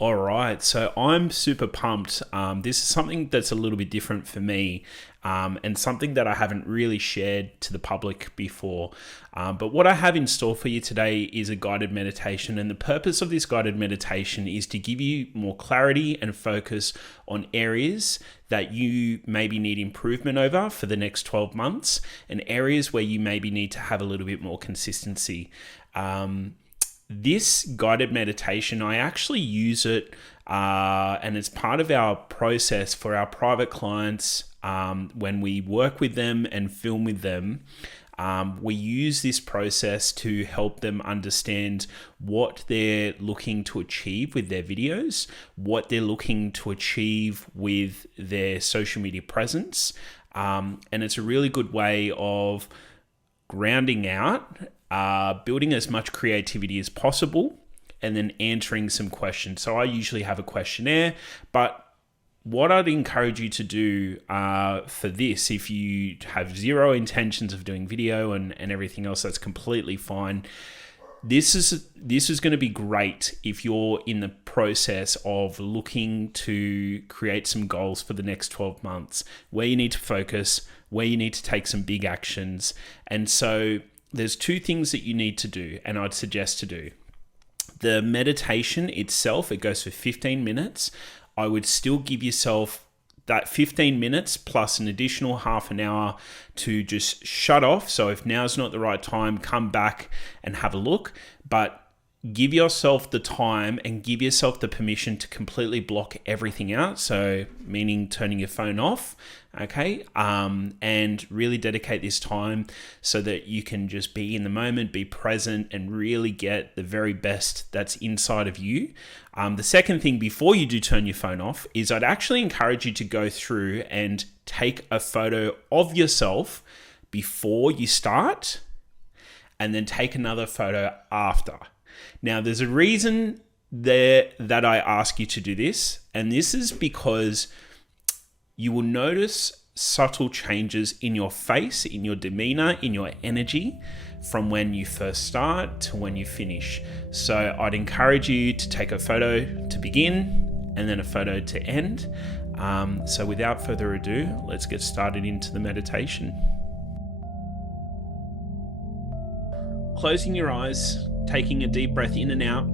All right, so I'm super pumped. This is something that's a little bit different for me, and something that I haven't really shared to the public before. But what I have in store for you today is a guided meditation, and the purpose of this guided meditation is to give you more clarity and focus on areas that you maybe need improvement over for the next 12 months, and areas where you maybe need to have a little bit more consistency. This guided meditation, I actually use it and it's part of our process for our private clients when we work with them and film with them. We use this process to help them understand what they're looking to achieve with their videos, what they're looking to achieve with their social media presence. And it's a really good way of grounding out, building as much creativity as possible, and then answering some questions. So I usually have a questionnaire, but what I'd encourage you to do for this, if you have zero intentions of doing video and everything else, that's completely fine. This is going to be great if you're in the process of looking to create some goals for the next 12 months, where you need to focus, where you need to take some big actions. And so there's two things that you need to do, and I'd suggest to do. The meditation itself, it goes for 15 minutes. I would still give yourself that 15 minutes plus an additional half an hour to just shut off. So if now's not the right time, come back and have a look. But give yourself the time and give yourself the permission to completely block everything out. So meaning turning your phone off, okay? And really dedicate this time so that you can just be in the moment, be present, and really get the very best that's inside of you. The second thing before you do turn your phone off is I'd actually encourage you to go through and take a photo of yourself before you start, and then take another photo after. Now, there's a reason there that I ask you to do this, and this is because you will notice subtle changes in your face, in your demeanor, in your energy from when you first start to when you finish. So I'd encourage you to take a photo to begin and then a photo to end. So without further ado, let's get started into the meditation. Closing your eyes, taking a deep breath in and out.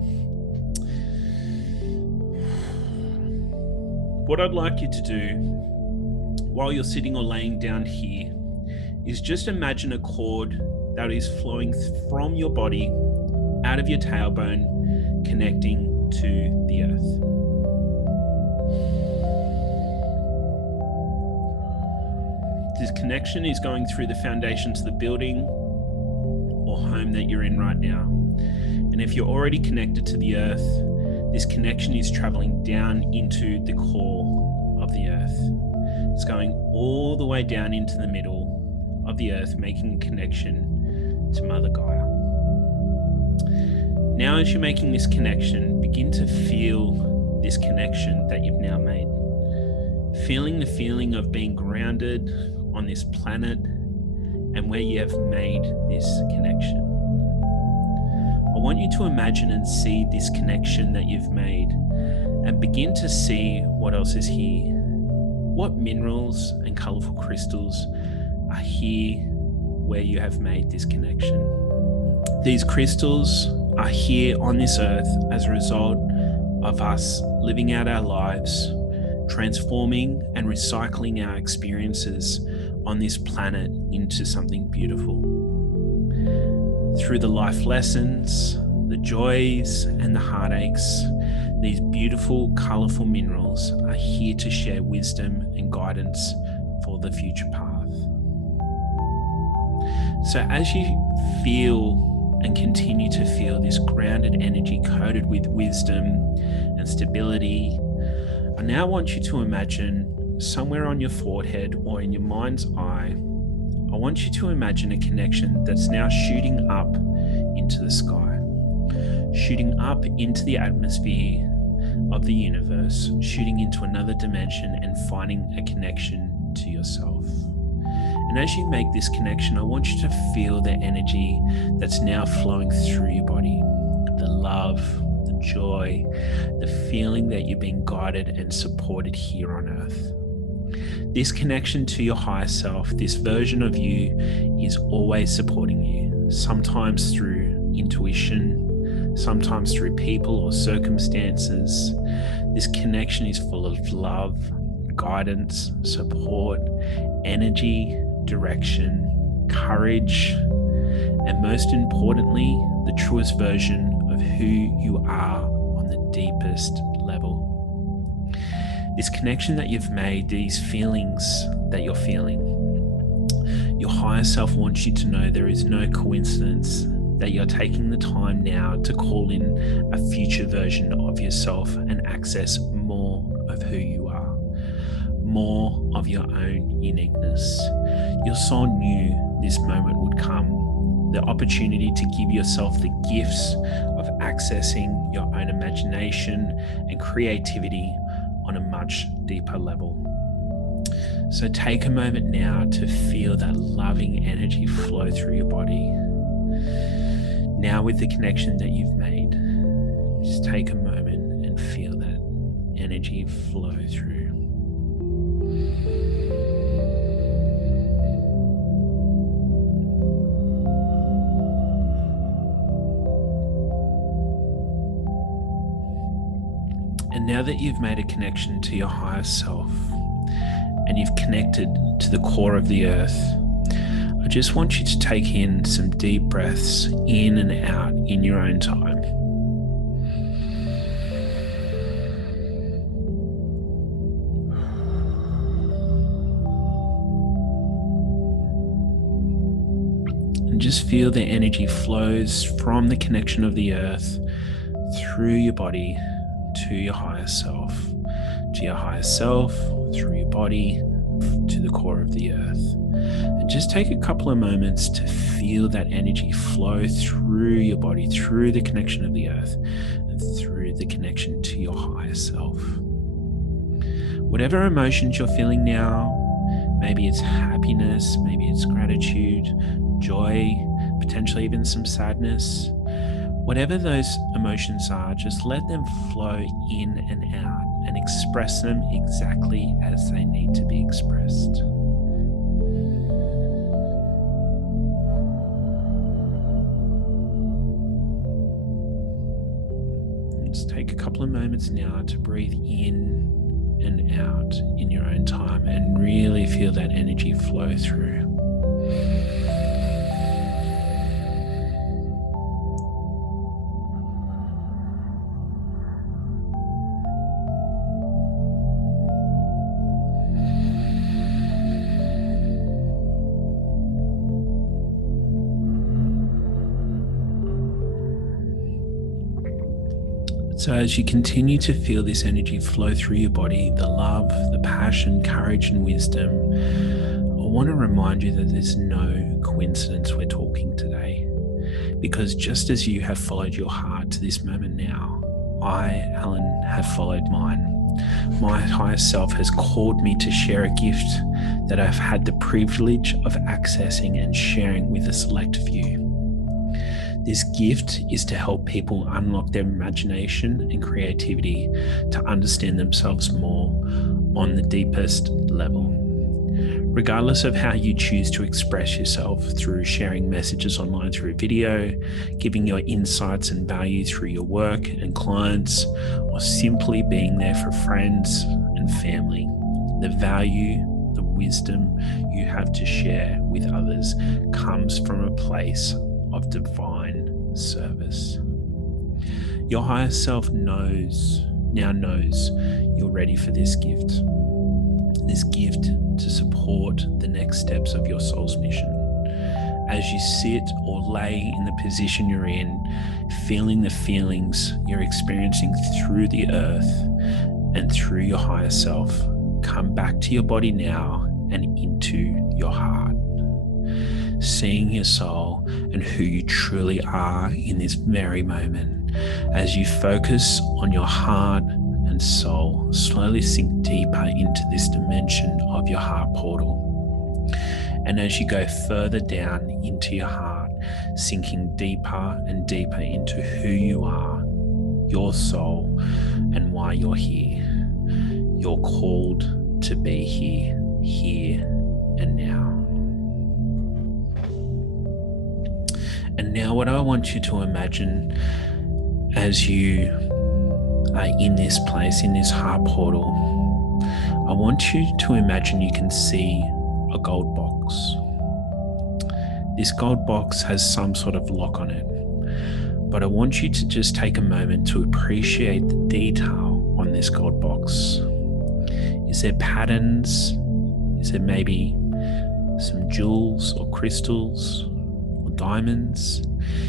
What I'd like you to do while you're sitting or laying down here is just imagine a cord that is flowing from your body out of your tailbone, connecting to the earth. This connection is going through the foundations of the building or home that you're in right now. And if you're already connected to the earth, this connection is traveling down into the core of the earth. It's going all the way down into the middle of the earth, making a connection to Mother Gaia. Now, as you're making this connection, begin to feel this connection that you've now made. Feeling the feeling of being grounded on this planet and where you have made this connection. I want you to imagine and see this connection that you've made and begin to see what else is here. What minerals and colorful crystals are here where you have made this connection. These crystals are here on this earth as a result of us living out our lives, transforming and recycling our experiences on this planet into something beautiful. Through the life lessons, the joys and the heartaches, these beautiful, colorful minerals are here to share wisdom and guidance for the future path. So as you feel and continue to feel this grounded energy coated with wisdom and stability, I now want you to imagine somewhere on your forehead or in your mind's eye, I want you to imagine a connection that's now shooting up into the sky, shooting up into the atmosphere of the universe, shooting into another dimension and finding a connection to yourself. And as you make this connection, I want you to feel the energy that's now flowing through your body, the love, the joy, the feeling that you're being guided and supported here on earth. This connection to your higher self, this version of you, is always supporting you, sometimes through intuition, sometimes through people or circumstances. This connection is full of love, guidance, support, energy, direction, courage, and most importantly, the truest version of who you are on the deepest level. This connection that you've made, these feelings that you're feeling, your higher self wants you to know there is no coincidence that you're taking the time now to call in a future version of yourself and access more of who you are, more of your own uniqueness. Your soul knew this moment would come, the opportunity to give yourself the gifts of accessing your own imagination and creativity on a much deeper level. So take a moment now to feel that loving energy flow through your body. Now with the connection that you've made, just take a moment and feel that energy flow through. And now that you've made a connection to your higher self and you've connected to the core of the earth, I just want you to take in some deep breaths in and out in your own time. And just feel the energy flows from the connection of the earth through your body to your higher self, through your body, to the core of the earth. And just take a couple of moments to feel that energy flow through your body, through the connection of the earth, and through the connection to your higher self. Whatever emotions you're feeling now, maybe it's happiness, maybe it's gratitude, joy, potentially even some sadness. Whatever those emotions are, just let them flow in and out and express them exactly as they need to be expressed. Just take a couple of moments now to breathe in and out in your own time and really feel that energy flow through. So as you continue to feel this energy flow through your body, the love, the passion, courage, and wisdom, I want to remind you that there's no coincidence we're talking today. Because just as you have followed your heart to this moment now, I, Alan, have followed mine. My higher self has called me to share a gift that I've had the privilege of accessing and sharing with a select few. This gift is to help people unlock their imagination and creativity to understand themselves more on the deepest level. Regardless of how you choose to express yourself through sharing messages online through video, giving your insights and value through your work and clients, or simply being there for friends and family, the value, the wisdom you have to share with others comes from a place of divine service. Your higher self now knows you're ready for this gift to support the next steps of your soul's mission. As you sit or lay in the position you're in, feeling the feelings you're experiencing through the earth and through your higher self, come back to your body now and into your heart. Seeing your soul and who you truly are in this very moment. As you focus on your heart and soul, slowly sink deeper into this dimension of your heart portal. And as you go further down into your heart, sinking deeper and deeper into who you are, your soul, and why you're here. You're called to be here and now. And now what I want you to imagine as you are in this place, in this heart portal, I want you to imagine you can see a gold box. This gold box has some sort of lock on it, but I want you to just take a moment to appreciate the detail on this gold box. Is there patterns? Is there maybe some jewels or crystals or diamonds?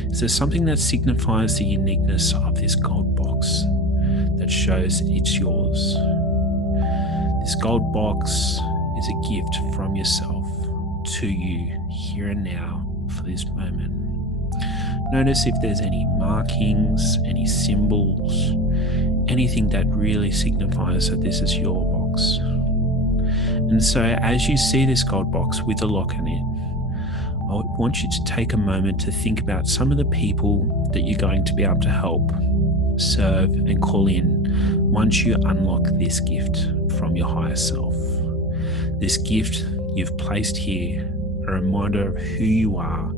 Is there something that signifies the uniqueness of this gold box that shows it's yours? This gold box is a gift from yourself to you here and now for this moment. Notice if there's any markings, any symbols, anything that really signifies that this is your box. And so as you see this gold box with a lock in it, I want you to take a moment to think about some of the people that you're going to be able to help, serve, and call in once you unlock this gift from your higher self. This gift you've placed here, a reminder of who you are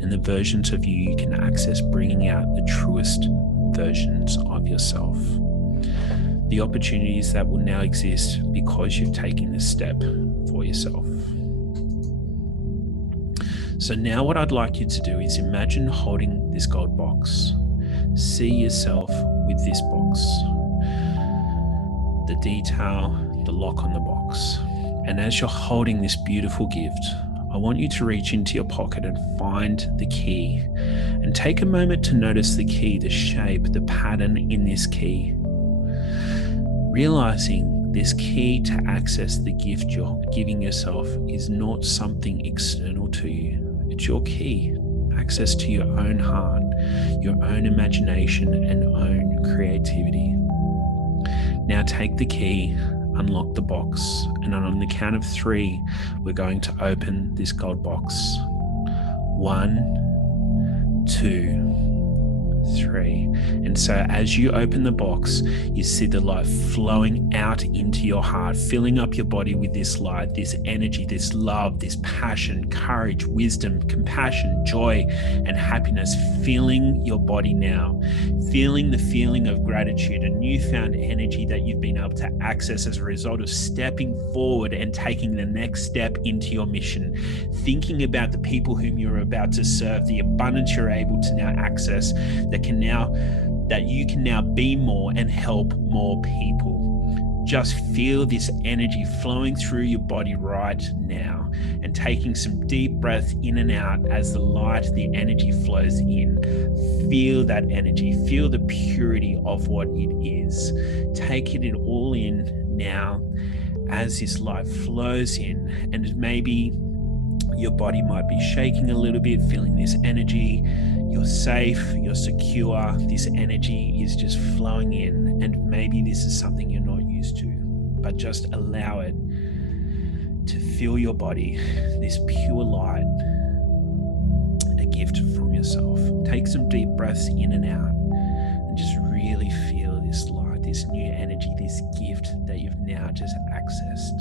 and the versions of you can access, bringing out the truest versions of yourself. The opportunities that will now exist because you've taken this step for yourself. So now what I'd like you to do is imagine holding this gold box. See yourself with this box, the detail, the lock on the box. And as you're holding this beautiful gift, I want you to reach into your pocket and find the key, and take a moment to notice the key, the shape, the pattern in this key. Realizing this key to access the gift you're giving yourself is not something external to you. It's your key, access to your own heart, your own imagination, and own creativity. Now take the key, unlock the box, and on the count of 3, we're going to open this gold box. 1, 2, 3. And so as you open the box, you see the light flowing out into your heart, filling up your body with this light, this energy, this love, this passion, courage, wisdom, compassion, joy, and happiness, filling your body now, feeling the feeling of gratitude, a newfound energy that you've been able to access as a result of stepping forward and taking the next step into your mission, thinking about the people whom you're about to serve, the abundance you're able to now access, that you can now be more and help more people. Just feel this energy flowing through your body right now, and taking some deep breaths in and out as the light, the energy flows in. Feel that energy, feel the purity of what it is. Take it all in now as this light flows in, and maybe your body might be shaking a little bit, feeling this energy. You're safe, you're secure, this energy is just flowing in, and maybe this is something you're not used to, but just allow it to fill your body, this pure light, a gift from yourself. Take some deep breaths in and out, and just really feel this light, this new energy, this gift that you've now just accessed.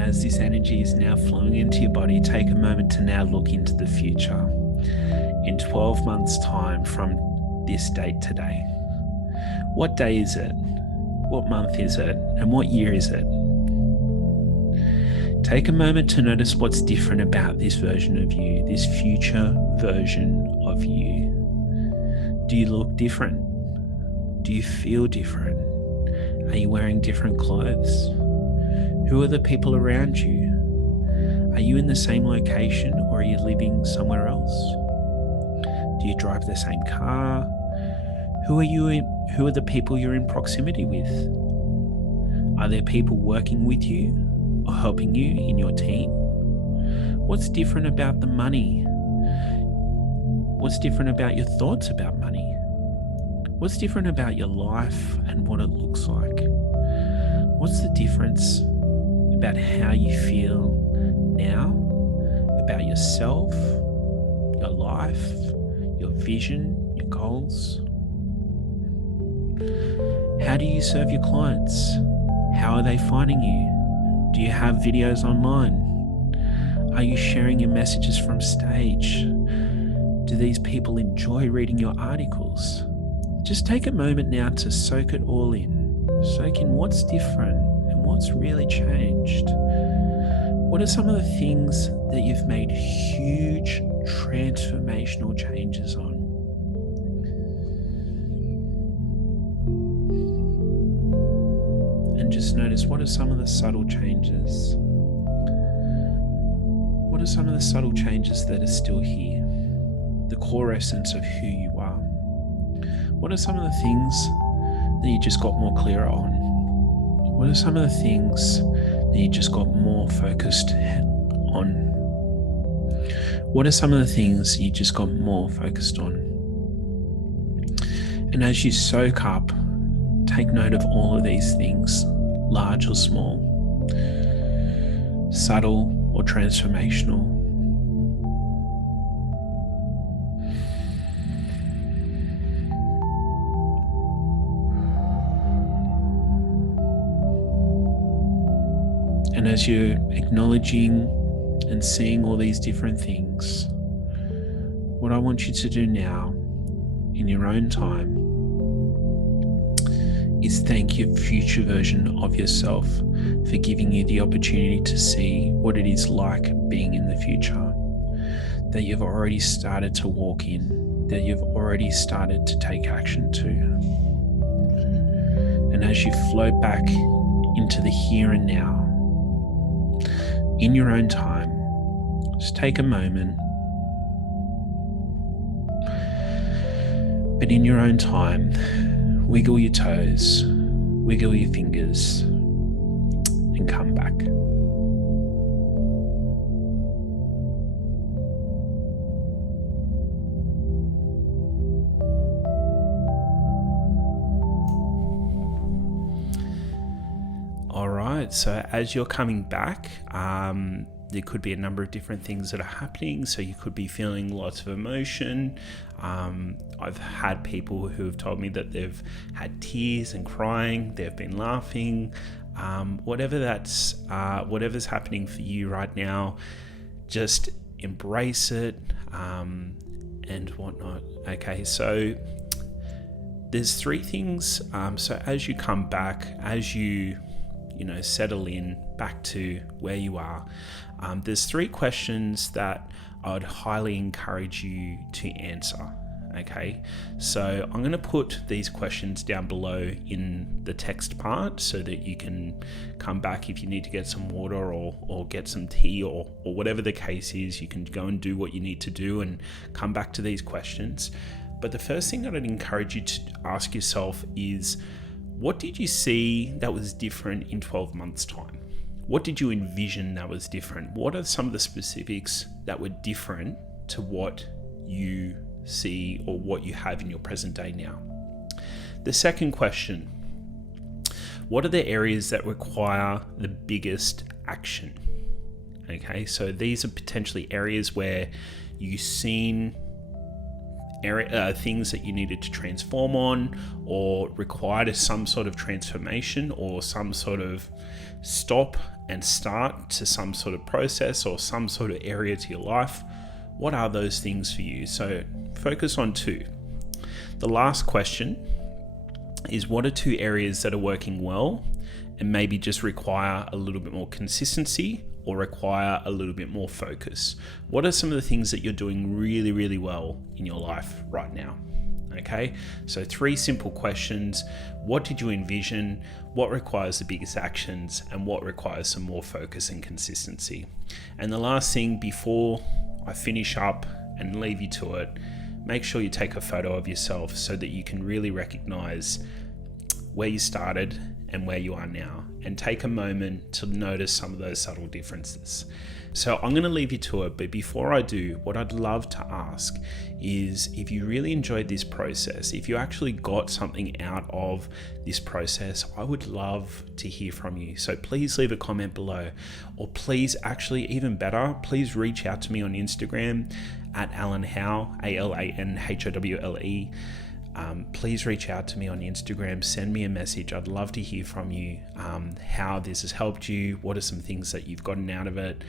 As this energy is now flowing into your body, take a moment to now look into the future. In 12 months' time from this date today, what day is it? What month is it? And what year is it? Take a moment to notice what's different about this version of you, this future version of you. Do you look different? Do you feel different? Are you wearing different clothes? Who are the people around you? Are you in the same location, or are you living somewhere else? Do you drive the same car? Who are the people you're in proximity with? Are there people working with you or helping you in your team? What's different about the money What's different about your thoughts about money? What's different about your life and what it looks like? What's the difference about how you feel now, about yourself, your life, your vision, your goals? How do you serve your clients? How are they finding you? Do you have videos online? Are you sharing your messages from stage? Do these people enjoy reading your articles? Just take a moment now to soak it all in. Soak in what's different and what's really changed. What are some of the things that you've made huge transformational changes on? And just notice, what are some of the subtle changes? What are some of the subtle changes that are still here? The core essence of who you are. What are some of the things that you just got more clearer on? What are some of the things that you just got more focused on? What are some of the things you just got more focused on? And as you soak up, take note of all of these things, large or small, subtle or transformational. And as you're acknowledging and seeing all these different things, what I want you to do now, in your own time, is thank your future version of yourself for giving you the opportunity to see what it is like being in the future, that you've already started to walk in, that you've already started to take action to. And as you float back into the here and now, in your own time, just take a moment, but in your own time, wiggle your toes, wiggle your fingers, and come back. All right, so as you're coming back, there could be a number of different things that are happening. So you could be feeling lots of emotion. I've had people who have told me that they've had tears and crying, they've been laughing, whatever's happening for you right now, just embrace it and whatnot. Okay, so there's three things. So as you come back, as you settle in back to where you are, there's three questions that I would highly encourage you to answer. Okay, so I'm going to put these questions down below in the text part so that you can come back if you need to get some water or get some tea or whatever the case is. You can go and do what you need to do and come back to these questions. But the first thing that I'd encourage you to ask yourself is, what did you see that was different in 12 months' time? What did you envision that was different? What are some of the specifics that were different to what you see or what you have in your present day now? The second question, what are the areas that require the biggest action? Okay, so these are potentially areas where you've seen things that you needed to transform on or required some sort of transformation or some sort of stop and start to some sort of process or some sort of area to your life. What are those things for you? So focus on two. The last question is, what are two areas that are working well and maybe just require a little bit more consistency or require a little bit more focus? What are some of the things that you're doing really, really well in your life right now? Okay, so three simple questions. What did you envision? What requires the biggest actions? And what requires some more focus and consistency? And the last thing before I finish up and leave you to it, make sure you take a photo of yourself so that you can really recognize where you started and where you are now, and take a moment to notice some of those subtle differences. So I'm going to leave you to it, but before I do, what I'd love to ask is if you really enjoyed this process, if you actually got something out of this process, I would love to hear from you. So please leave a comment below, or please, actually even better, please reach out to me on Instagram at Alan Howle, AlanHowle. Please reach out to me on Instagram, send me a message. I'd love to hear from you, how this has helped you, what are some things that you've gotten out of it.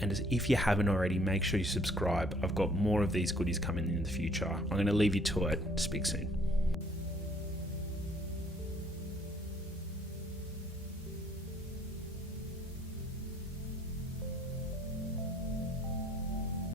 And if you haven't already, make sure you subscribe. I've got more of these goodies coming in the future. I'm going to leave you to it. Speak soon.